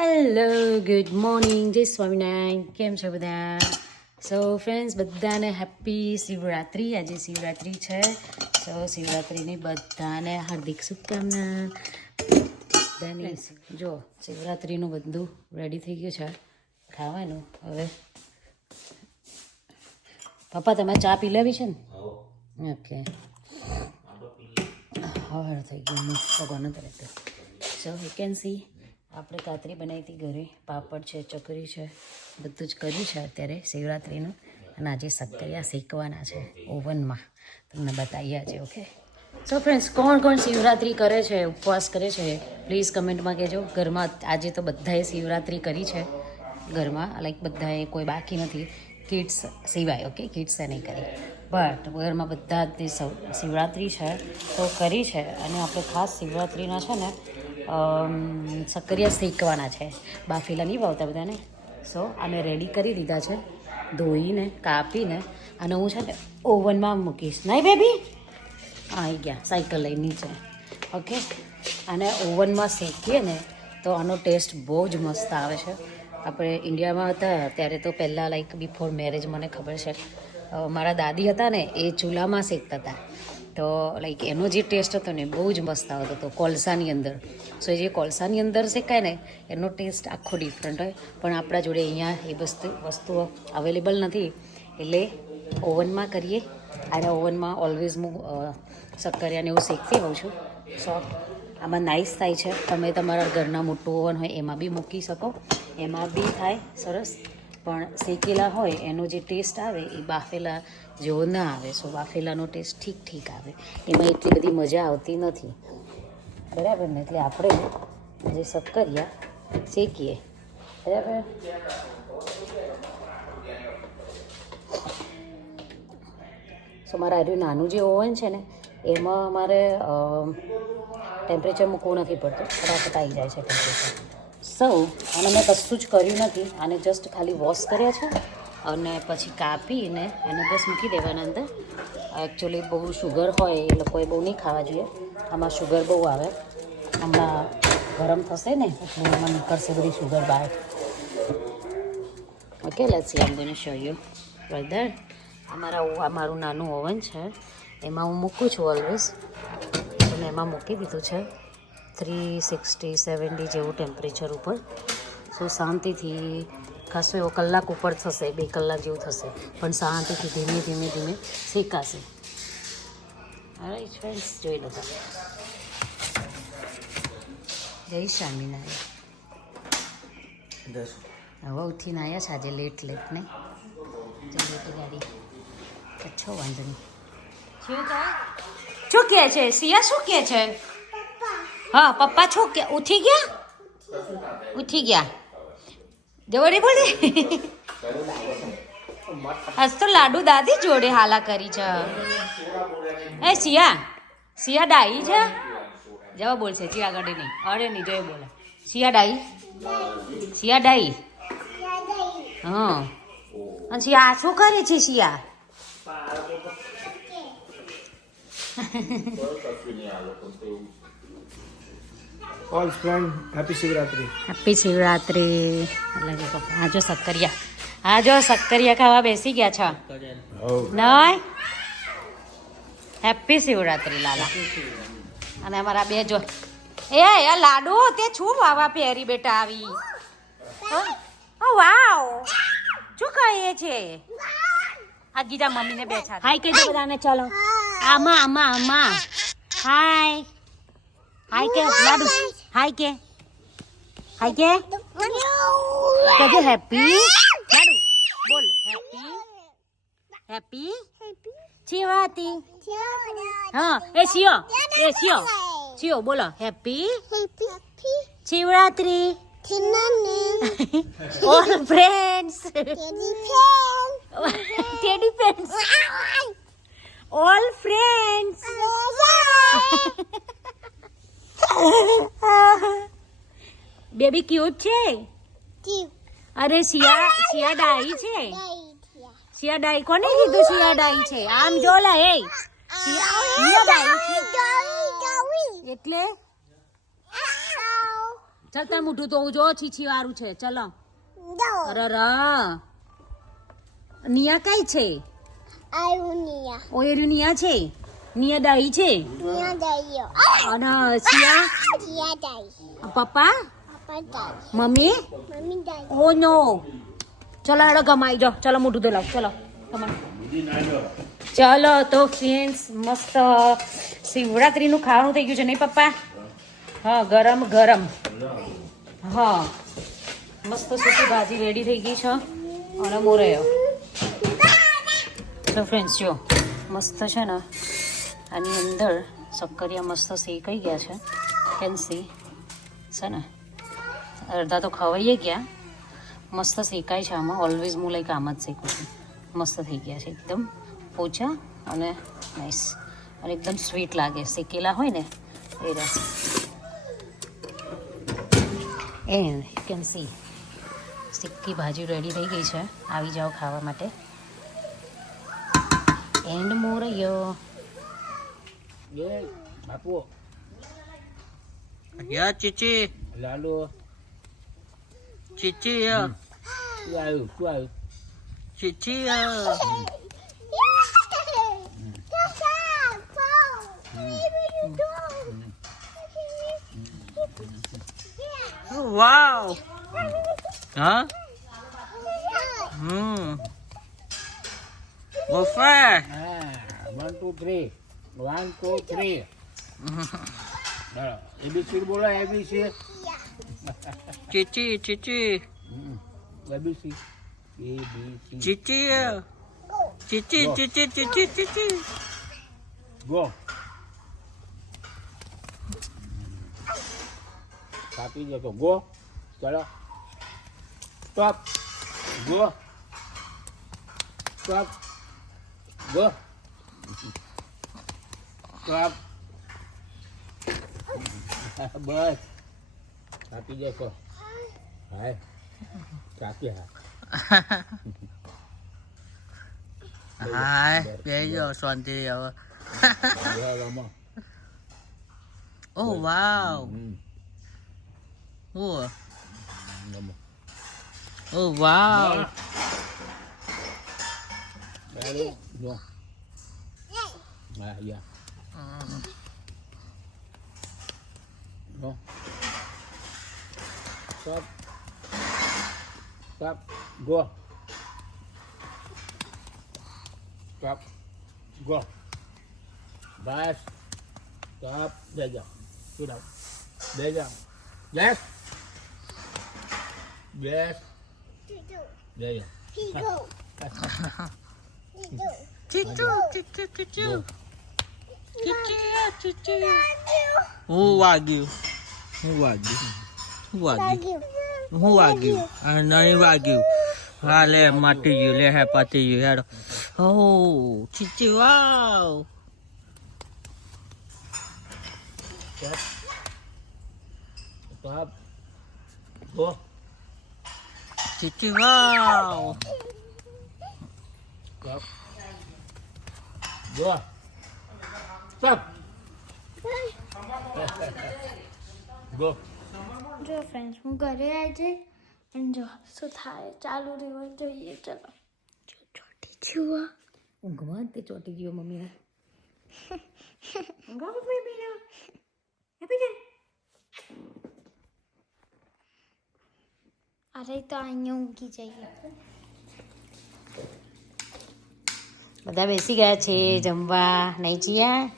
Hello good morning જય સ્વામિનારાયણ કેમ છો બધા સો ફ્રેન્ડ્સ બધાને હેપી શિવરાત્રિ આજે શિવરાત્રિ છે સો શિવરાત્રિની બધાને હાર્દિક શુભકામના બધાની જો શિવરાત્રિનું બધું રેડી થઈ ગયું છે ખાવાનું હવે પપ્પા તમારે ચા પી લેવી છે ને ઓકે હવે થઈ ગયું ભગવાન તરફ સો યુ કેન સી આપણે કાતરી બનાવી હતી ઘરે પાપડ છે ચકરી છે બધું જ કર્યું છે અત્યારે શિવરાત્રિનું અને આજે શક્કરિયા શેકવાના છે ઓવનમાં તમને બતાવીએ આજે ઓકે સો ફ્રેન્ડ્સ કોણ કોણ શિવરાત્રિ કરે છે ઉપવાસ કરે છે પ્લીઝ કમેન્ટમાં કહેજો ઘરમાં આજે તો બધાએ શિવરાત્રિ કરી છે ઘરમાં લાઈક બધાએ કોઈ બાકી નથી કિડ્સ સિવાય ઓકે કિડ્સે નહીં કરી બટ ઘરમાં બધા જ શિવરાત્રિ છે તો કરી છે અને આપણે ખાસ શિવરાત્રિના છે ને શક્કરિયા શેકવાના છે બાફેલા નહીં ભાવતા બધાને સો આને રેડી કરી દીધા છે ધોઈને કાપીને અને હું છે ને ઓવનમાં મૂકીશ નહીં બેબી આવી ગયા સાયકલ લઈ નીચે ઓકે અને ઓવનમાં શેકીએ ને તો આનો ટેસ્ટ બહુ જ મસ્ત આવે છે આપણે ઇન્ડિયામાં હતા ત્યારે તો પહેલાં લાઈક બિફોર મેરેજ મને ખબર છે મારા દાદી હતા ને એ ચૂલામાં શેકતા હતા તો લાઈક એનો જે ટેસ્ટ હતો ને બહુ જ મસ્ત આવતો હતો કોલસાની અંદર સો જે કોલસાની અંદર શેકાય ને એનો ટેસ્ટ આખો ડિફરન્ટ હોય પણ આપણા જોડે અહીંયા એ વસ્તુઓ અવેલેબલ નથી એટલે ઓવનમાં કરીએ અને ઓવનમાં ઓલવેઝ હું શક્કરિયાને એવું શેકતી હોઉં છું સોફ્ટ આમાં નાઇસ થાય છે તમે તમારા ઘરના મોટું ઓવન હોય એમાં બી મૂકી શકો એમાં બી થાય સરસ પણ શેકેલા હોય એનો જે ટેસ્ટ આવે એ બાફેલા જેવો ના આવે સો બાફેલાનો ટેસ્ટ ઠીક આવે એમાં એટલી બધી મજા આવતી નથી બરાબર ને એટલે આપણે જે શક્કરિયા શેકીએ બરાબર સો મારે આર્યું નાનું જે ઓવન છે ને એમાં મારે ટેમ્પરેચર મૂકવું નથી પડતું ફટાફટ આવી જાય છે ટેમ્પરેચર અને મેં કશું જ કર્યું નથી આને જસ્ટ ખાલી વોશ કર્યા છે અને પછી કાપીને એને બસ મૂકી દેવાના અંદર એકચ્યુઅલી બહુ શુગર હોય એ લોકોએ બહુ નહીં ખાવા જોઈએ આમાં શુગર બહુ આવે હમણાં ગરમ થશે ને એટલે એમાં નીકળશે બધી શુગર બહાર okay let's C I am going to show you brother મારું નાનું ઓવન છે એમાં હું મૂકું છું ઓલવેઝ અને એમાં મૂકી દીધું છે 360-70 જેવું ટેમ્પરેચર ઉપર સો શાંતિથી ખાસો એવો કલાક ઉપર થશે 2 કલાક જેવું થશે પણ શાંતિથી ધીમે ધીમે શેકાશે રાઈટ ફ્રેન્ડ્સ જોઈ લો તમે જય સ્વામિનારાયણ હવે ઉઠીને આવ્યા છે આજે લેટ ને લેટ ગાડી અચ્છો વાંધો નહીં શું કહે છે સિયા શું કહે છે હા પપ્પા શું કે ઉઠી ગયા જવડી બોલે આજ તો લાડુ દાદી જોડે હાલા કરી છે એ સિયા ડાઈ છે જવા બોલશે ચિયા ગાડી નહીં અરે નહીં જય બોલે સિયા ડાઈ હા અને સિયા શું કરે છે સિયા ઓલ ફ્રેન્ડ હેપી શિવરાત્રી એટલે આ જો શક્કરિયા ખાવા બેસી ગયા છો નહીં હેપી શિવરાત્રી લાલા અને અમારા બે જો એ લાડુ તે છું વાવા પહેરી બેટા આવી ઓ વાવ શું કહીએ છે આ ગીજા મમ્મીને બેઠા હાય કહેજો બધાને ચાલો આમાં હાય કે લાડુ હાય કે કહેજે હેપી લાડુ બોલ હેપી શિવરાત્રી હા એ શિયો બોલો happy Shivratri all friends teddy friends all friends baby cute છે અરે સિયા ડાઈ છે સિયા ડાઈ કોને કીધું સિયા ડાઈ છે આમ જોલા હે સિયા ડાઈ છે એટલે ચાલ તાર મોઢું તો જો છીછી વાળું છે ચલો અરર નિયા કઈ છે ઓયરું નિયા છે નિયા દાઈ છે અને સિયા પપ્પા મમ્મી ઓ નો ચલો હેડો ગમાઈ જાઓ ચલો મોઢું તો લાવ ચલો ચલો તો ફ્રેન્ડ્સ મસ્ત શિવરાત્રીનું ખાવાનું થઈ ગયું છે નહીં પપ્પા હા ગરમ ગરમ હા મસ્ત સૂકી ભાજી રેડી થઈ ગઈ છે અને મોરયો તો ફ્રેન્ડ્સ જો મસ્ત છે ને આની અંદર શક્કરિયા મસ્ત શેકાઈ ગયા છે કેન સી છે ને અડધા તો ખવાઈએ ગયા મસ્ત શેકાય છે આમાં ઓલવેઝ હું લાઈક આમ જ શેકું છું મસ્ત થઈ ગયા છે એકદમ પોચા અને નાઈસ અને એકદમ સ્વીટ લાગે શેકેલા હોય ને એ રસ and you can see Sikki ભાજી રેડી થઈ ગઈ છે આવી જાઓ ખાવા માટે એન્ડ મોરયો બાપુ યા ચીચી લાલુ ચીચી શું આવ્યું ચીચી વાવ હા બફા 1 2 3 1 2 3 એબીસી બોલો એબીસી ચીચી ચીચી એબીસી એબીસી ચીચી ચીચી ચીચી ચીચી ચીચી ગો કાપી દો તો ગો ચલો stop go stop go stop બસ કાપી દેશો હાય કાપી હા હાય બેજો શાંતિ હવે ઓ વાવ ઓ વાવ No. Yeah. No. Stop. Stop. Go. Stop. Go. Bas. Stop. There you go. Sit down. There you go. Yes. Yes. There you go. ચીચુ ચીચુ ચીચુ ચીચી ચીચી હું વાગ્યું આ નહીં વાગ્યું હા લે માટી ગયું લે હે પાતી ગયું હેડો ઓ ચીચી વાવ Stop. Go. ચીચી વાવ Stop. Go. Stop. Go. જો ફ્રેન્ડ્સ હું ઘરે આવી જઈ અને જો શું થાય ચાલુ રહ્યું જોઈએ ચલો જો ચોટી છું ઊંઘમાં તે ચોટી ગયો મમ્મીને અરે તો અહીંયા ઊંઘી જઈએ બધા બેસી ગયા છે જમવા નહીં જીયા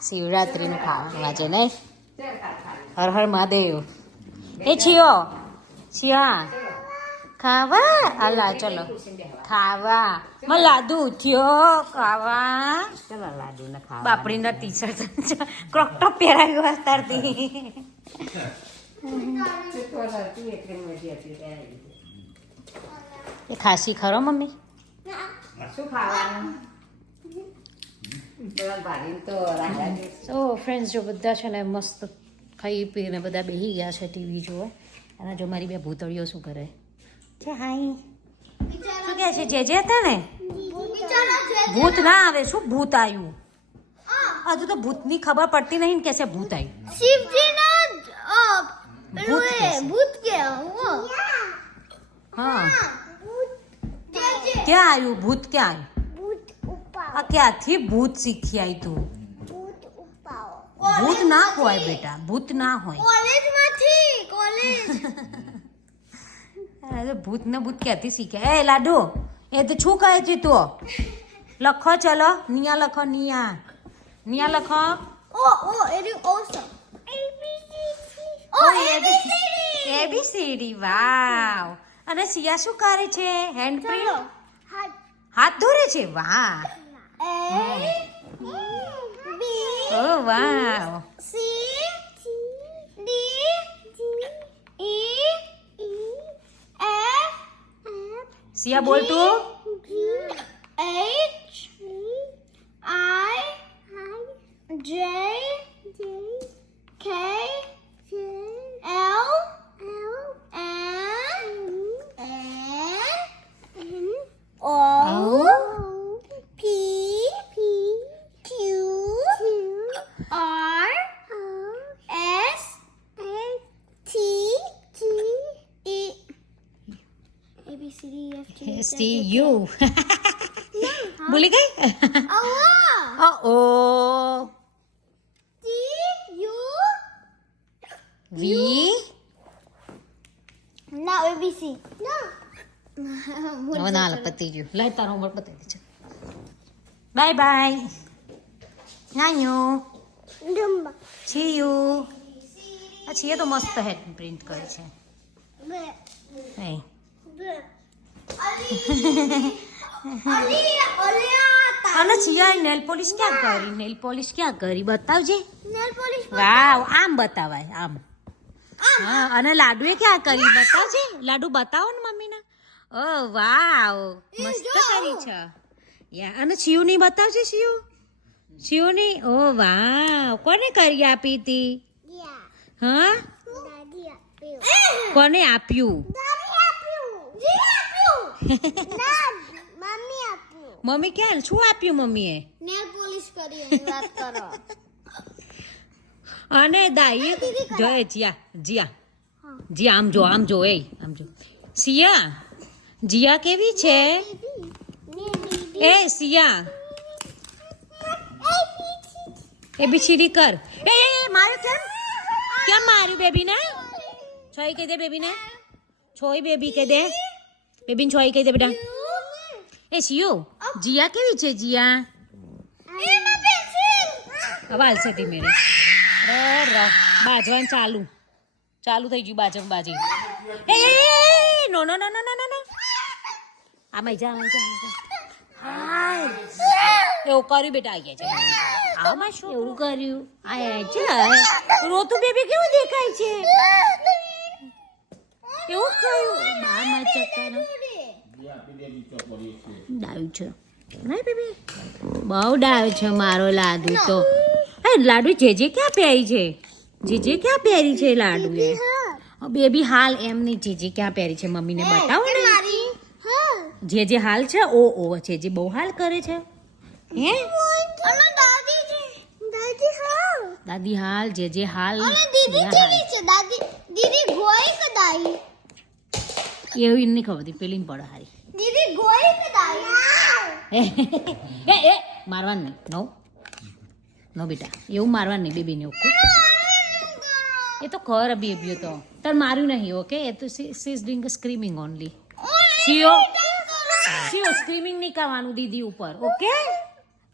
શિવરાત્રીનું ખાવાનું આજે નહીં હર હર મહાદેવ એ છિયા ખાવા અલા ચલો ખાવા માં લાદુ થયો ખાવા ચલો લાદુ ને ખાવા બાપડીના ટી શર્ટ ક્રોપ ટોપ પહેરાવ્યું અત્યારથી એ ખાસી ખરો મમ્મી શું ખાવાનું સો ફ્રેન્ડ્સ જો બધા છે ને મસ્ત ખાઈ પીને બધા બેસી ગયા છે ટીવી જોવા અને જો મારી બે ભૂતળીઓ શું કરે છે હાઈ શું કહે છે જે હતા ને ભૂત ના આવે શું ભૂત આવ્યું હજુ તો ભૂતની ખબર પડતી નહીં ને કે છે ભૂત આવ્યું શિવજીનો ભૂત કહેશે. ભૂત કે હા ભૂત ક્યાં આવ્યું ભૂત ક્યાં આવ્યું ભૂત ઉપાવ આ ક્યાંથી ભૂત શીખી આવી તું ભૂત ઉપાવ ભૂત ના હોય બેટા ભૂત ના હોય કોલેજમાંથી કોલેજ અરે ભૂત ને ભૂત ક્યાંથી શીખે એ લાડુ એ તો શું કહે છે તું લખો ચલો નિયા લખો નિયા લખો it is awesome એબીસીડી વાવ અને સિયા શું કરે છે હેન્ડ પ્રિન્ટ Hat હાથ ધોરે છે વાહ A B O Vav C D E F સિયા બોલ તું H I J K L M O P Q R S T E A B C D E F G H I J K you ભૂલી ગઈ ઓ T U વી Now ABC. No. હવે ના લે પતી ગયું લાઈ તારો હોમવર્ક પતાવી દેજે બાય બાય નાન્યો Dumba. છીયું આ છીએ તો મસ્ત હેડ પ્રિન્ટ કરે છે એ અને છીયા નેલ પોલિશ ક્યાં કરી બતાવજે Nail polish. વાવ આમ બતાવાય આમ હા અને લાડુએ ક્યાં કરી બતાવજે લાડુ બતાવો ને મમ્મીને ઓ વાવ મસ્ત કરી છે યા અને શિવની બતાવજે શિવની ઓ વાવ કોને કરી આપી હતી Yeah. હા Daddy appeal. કોને આપ્યું Daddy appeal. Daddy appeal. Dad. Mommy appeal. Mummy ક્યાં શું આપ્યું મમ્મીએ Nail polish કરી એની વાત કરો. અને દાઈએ જોયે જીયા આમ જો એ આમ જો સિયા જીયા કેવી છે એ સિયા એબીસીડી કર એ માર્યું કેમ માર્યું બેબીને છોઈ કહી દે બેબીને છોઈ બેબી કહી દે બેબીને છોઈ કહી દે બેટા એ સિયો જીયા કેવી છે જીયા હવે હાલશે ધીમે બાજવાનું ચાલુ થઈ ગયું બાજી એ નો આમાં જા હાય એવું કર્યું બેટા આવી ગયા છે આમાં શું એવું કર્યું આ છે રોતું બેબી કેવું દેખાય છે એવું કર્યું બામાં ચક્કર ડાયું છે નહીં બેબી બહુ ડાયો છે મારો લાડુ તો હે લાડુ જે ક્યાં પહેરી છે જે ક્યાં પહેરી છે લાડુ એ બેબી હાલ એમની જે ક્યાં પહેરી છે મમ્મીને બતાવો ને જે હાલ છે ઓ જે બહુ હાલ કરે છે હે અને દાદી હાલ. દાદી હાલ જે હાલ અને દીદી કેવી છે દાદી દીદી ગોઈ કે દાઈ એવી નહીં ખબર હતી પેલી પડે હારી દીદી ગોઈ કે દાઈ એ મારવાનું નહીં નો બેટા એવું મારવાનું નહીં બેબીને ઓકે એ તો ખર બેબીઓ તો તાર માર્યું નહીં ઓકે એ તો she is doing screaming only શિયો સ્ક્રીમિંગ નહીં કરવાનું દીદી ઉપર ઓકે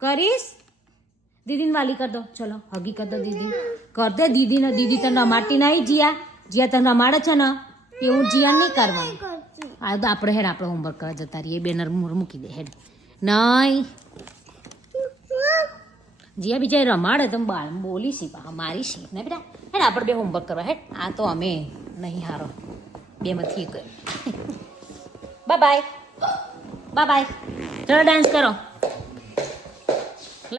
કરીશ દીદીને વાલી કર દો ચલો હગી કર દો દીદી કર દે દીદીને દીદી તને રમાડતી નહીં જીયા તને રમાડે છે ને એવું જીયા નહીં કરવાનું આ તો આપણે હોમવર્ક કરવા જતા રહીએ બેનર મૂકી દે હેડ નહીં જીયા બીજા રમાડે તો બાળ બોલી શી મારી શી ને બેટા હેડ આપણે બે હોમવર્ક કરવા હેડ આ તો અમે નહીં હારો બેમાંથી ગયો બાય ચલો ડાન્સ કરો